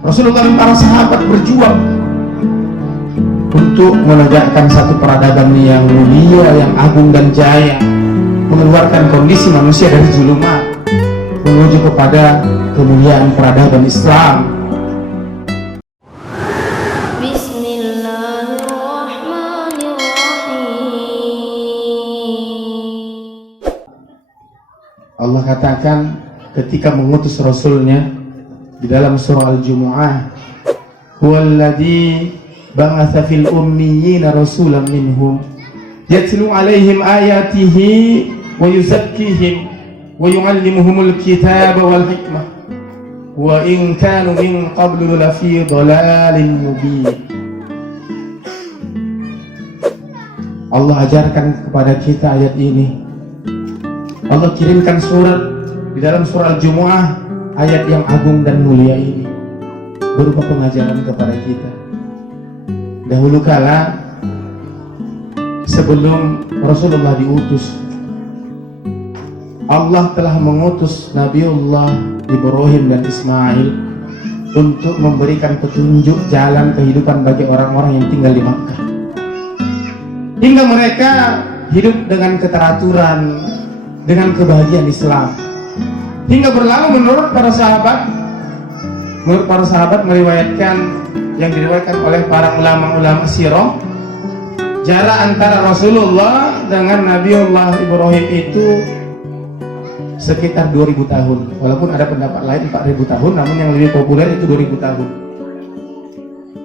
Rasulullah dan para sahabat berjuang untuk menegakkan satu peradaban yang mulia, yang agung dan jaya, mengeluarkan kondisi manusia dari zulumat menuju kepada kemuliaan peradaban Islam. Allah katakan ketika mengutus Rasulnya di dalam surah Al-Jumu'ah, huwallazi ba'atsa fil ummiyina rasulan minhum yatlu 'alaihim ayatihi wa yuzakkihim wa yu'allimuhumul kitaba wal hikmah wa in kanu min qablu lafi dhalalin mubin. Allah ajarkan kepada kita ayat ini. Allah kirimkan surat di dalam surah Al-Jumu'ah, ayat yang agung dan mulia ini berupa pengajaran kepada kita. Dahulu kala sebelum Rasulullah diutus, Allah telah mengutus Nabiullah Ibrahim dan Ismail untuk memberikan petunjuk jalan kehidupan bagi orang-orang yang tinggal di Makkah, hingga mereka hidup dengan keteraturan, dengan kebahagiaan Islam, hingga berlalu menurut para sahabat meriwayatkan, yang diriwayatkan oleh para ulama-ulama sirah, jarak antara Rasulullah dengan Nabiullah Ibrahim itu sekitar 2000 tahun. Walaupun ada pendapat lain 4000 tahun, namun yang lebih populer itu 2000 tahun.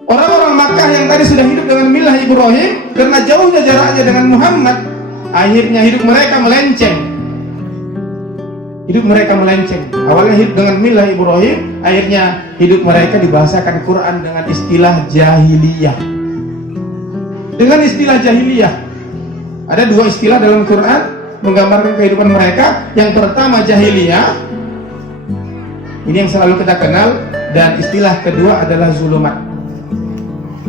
Orang-orang Makkah yang tadi sudah hidup dengan milah Ibrahim, karena jauhnya jaraknya dengan Muhammad, akhirnya hidup mereka melenceng. Awalnya hidup dengan milah Ibrahim, akhirnya hidup mereka dibahasakan Quran dengan istilah jahiliyah. Ada dua istilah dalam Quran menggambarkan kehidupan mereka. Yang pertama jahiliyah, ini yang selalu kita kenal, dan istilah kedua adalah zulumat.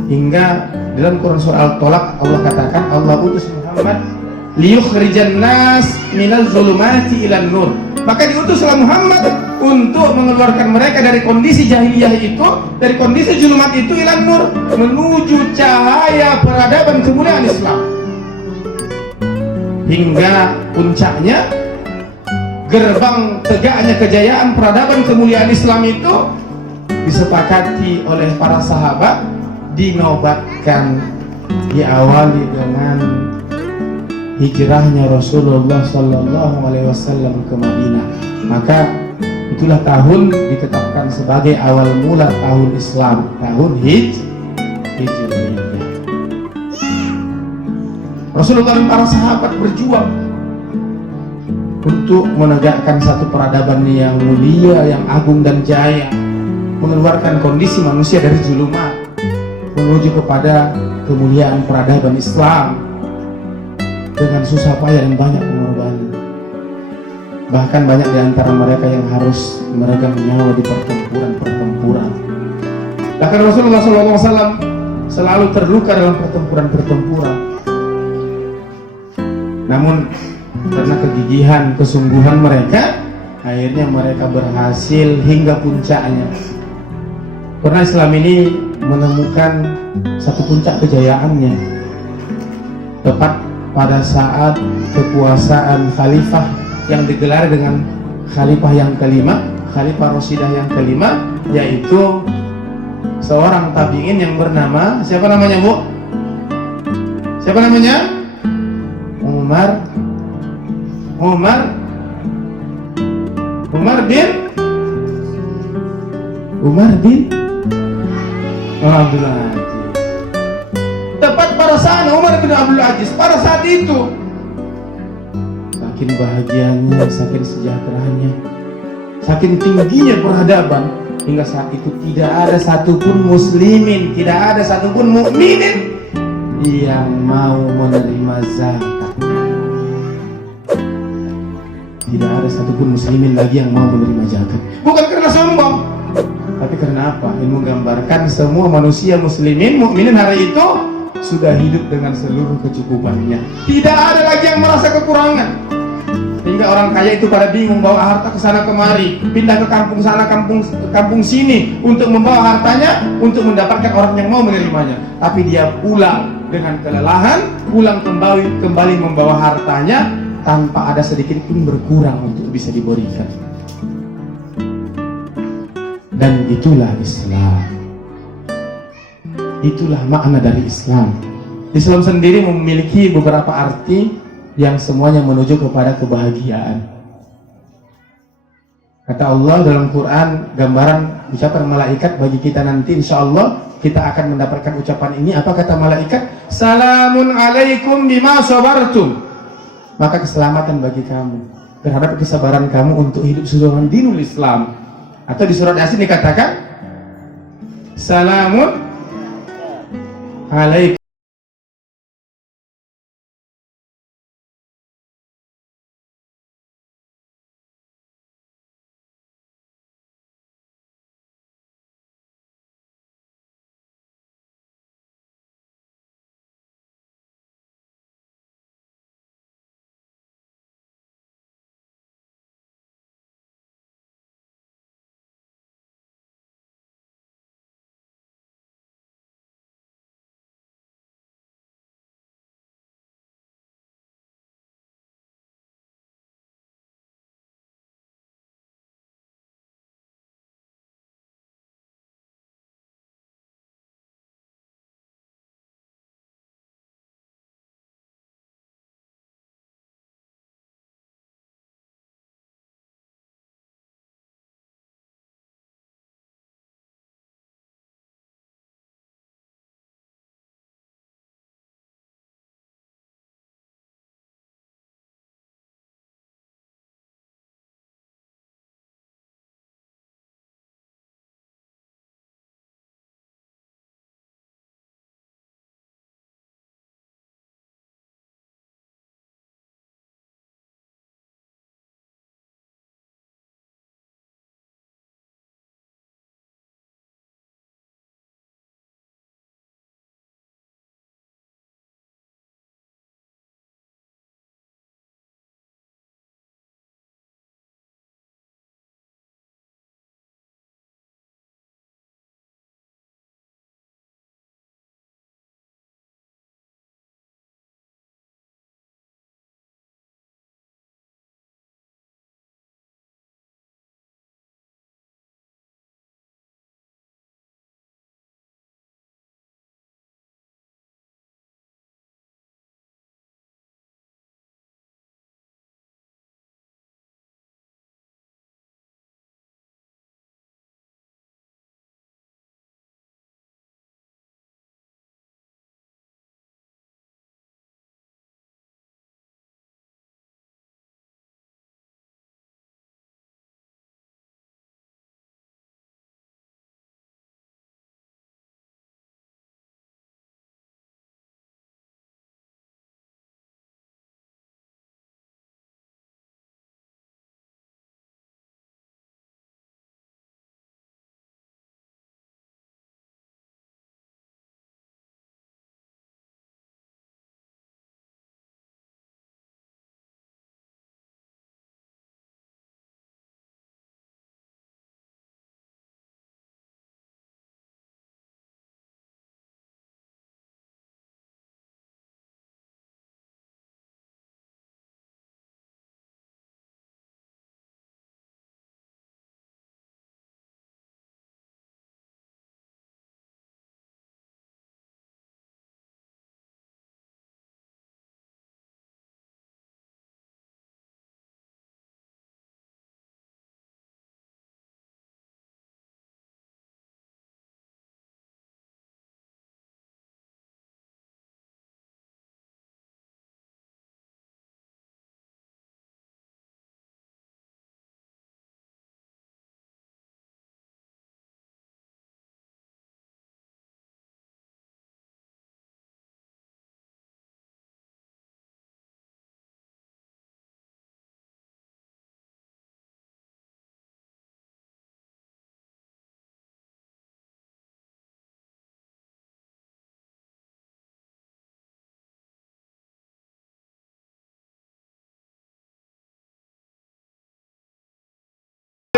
Hingga dalam Quran surah Al-Talaq Allah katakan, Allah utus Muhammad liyukhrijan nas minal zulumati ilan nur. Maka diutuslah Muhammad untuk mengeluarkan mereka dari kondisi jahiliyah itu, dari kondisi zulumat itu, ilan nur, menuju cahaya peradaban kemuliaan Islam. Hingga puncaknya, gerbang tegaknya kejayaan peradaban kemuliaan Islam itu disepakati oleh para sahabat, dinobatkan, diawali dengan hijrahnya Rasulullah SAW ke Madinah. Maka itulah tahun ditetapkan sebagai awal mula tahun Islam, tahun Hijriyah. Rasulullah dan para sahabat berjuang untuk menegakkan satu peradaban yang mulia, yang agung dan jaya, mengeluarkan kondisi manusia dari zulumat menuju kepada kemuliaan peradaban Islam dengan susah payah dan banyak pengorbanan. Bahkan banyak di antara mereka yang harus meregang nyawa di pertempuran. Bahkan Rasulullah SAW selalu terluka dalam pertempuran. Namun karena kegigihan, kesungguhan mereka, akhirnya mereka berhasil hingga puncaknya. Karena Islam ini menemukan satu puncak kejayaannya tepat pada saat kekuasaan khalifah yang digelar dengan khalifah yang kelima, Khalifah Rashidah yang kelima, yaitu seorang tabi'in yang bernama, siapa namanya Bu? Siapa namanya? Umar bin Abdul Aziz. Tepat pada saat Umar bin Abdul Aziz, pada saat itu saking bahagianya, saking sejahteranya, saking tingginya peradaban, hingga saat itu tidak ada satupun muslimin, tidak ada satupun mukminin yang mau menerima zakat. Tidak ada satupun muslimin lagi yang mau menerima zakat. Bukan karena sombong, tapi karena apa? Ini menggambarkan semua manusia muslimin, mukminin hari itu sudah hidup dengan seluruh kecukupannya. Tidak ada lagi yang merasa kekurangan. sehingga orang kaya itu pada bingung bawa harta ke sana kemari, pindah ke kampung sana kampung sini untuk membawa hartanya untuk mendapatkan orang yang mau menerimanya. Tapi dia pulang dengan kelelahan, pulang kembali membawa hartanya tanpa ada sedikit pun berkurang untuk bisa diberikan. Dan itulah Islam. Itulah makna dari Islam. Islam sendiri memiliki beberapa arti yang semuanya menuju kepada kebahagiaan. Kata Allah dalam Quran, gambaran ucapan malaikat bagi kita nanti, insya Allah kita akan mendapatkan ucapan ini. Apa kata malaikat? Salamun alaikum bima sabartum. Maka keselamatan bagi kamu terhadap kesabaran kamu untuk hidup sesuai dinul Islam. Atau di surat Yasin dikatakan salamun alaikum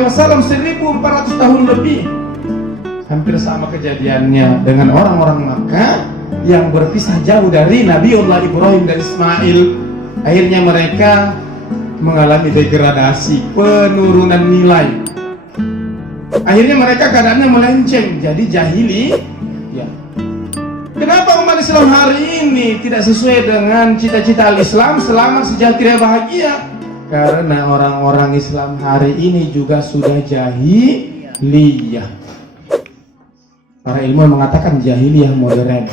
Wasallam 1400 tahun lebih. Hampir sama kejadiannya dengan orang-orang Makkah yang berpisah jauh dari Nabiullah Ibrahim dan Ismail. Akhirnya mereka mengalami degradasi, penurunan nilai. Akhirnya mereka keadaannya melenceng, jadi jahili. Ya. Kenapa umat Islam hari ini tidak sesuai dengan cita-cita Al-Islam, selamat, sejahtera, bahagia? Karena orang-orang Islam hari ini juga sudah jahiliyah. Para ilmuwan mengatakan jahiliyah modern.